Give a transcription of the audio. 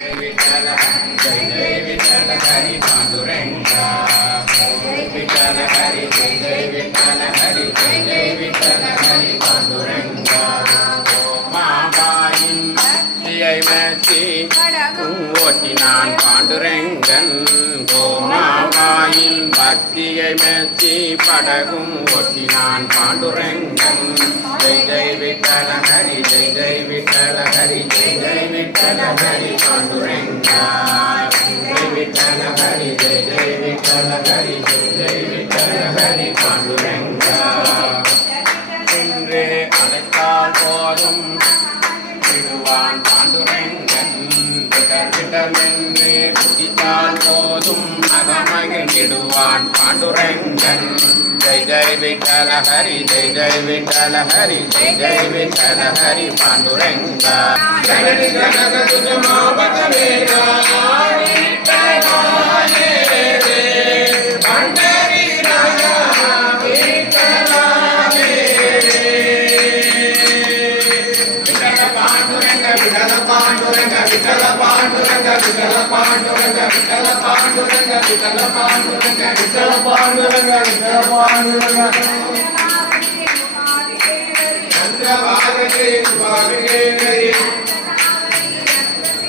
विठ्ठल जय जय विठ्ठल हरी पांडुरंगा विठ्ठल हरी जय जय विठ्ठल हरी जय जय विठ्ठल हरी पांडुरंगा மாபாயின் தியை மெச்சி ஓட்டினான் பாண்டுரங்கன் கோமாபாயின் பக்தியை மெச்சி படகும் ஓட்டினான் பாண்டுரங்கன் ஜெய் ஜெய் விட்டல ஹரி ஜெய் ஜெய் விட்டல ஹரி ஜெய் ஜெய் விட்டல ஹரி பாண்டுரங்கா ஜெய் விட்டல ஹரி ஜெய் ஜெய் விட்டல ஹரி ஜெய் ஜெய் விட்டல ஹரி பாண்டுரங்கா என்றே அழைத்தால் போதும் விடுவான் பாண்டுரங்கன் விட்டல் விட்டல் என்றே குதித்தால் போதும் மகமகிழ்ந்திடுவான் பாண்டுரங்கன் जय जय विठ्ठल हरि जय जय विठ्ठल हरि जय जय विठ्ठल हरि पांडुरंगा जननी जनक तुझ मोहब्बत मेरा विठ्ठला रे पंढरी राजा विठ्ठला रे विठ्ठल पांडुरंगा विठ्ठल पांडुरंगा विठ्ठल पांडुरंगा विठ्ठल पांडुरंगा विठ्ठल पांडुरंगा विठ्ठल पांडुरंगा विठ्ठल पांडुरंगा विठ्ठल पांडुरंगा चंद्रभागे भागे